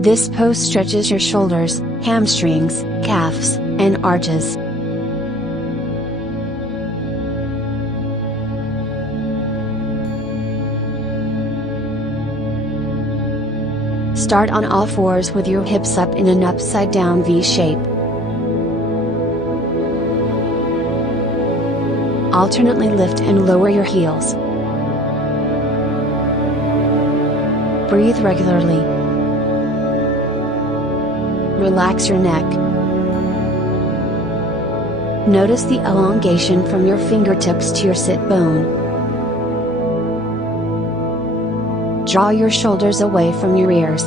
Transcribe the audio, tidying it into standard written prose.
This pose stretches your shoulders, hamstrings, calves, and arches. Start on all fours with your hips up in an upside down V shape. Alternately lift and lower your heels. Breathe regularly. Relax your neck. Notice the elongation from your fingertips to your sit bone. Draw your shoulders away from your ears.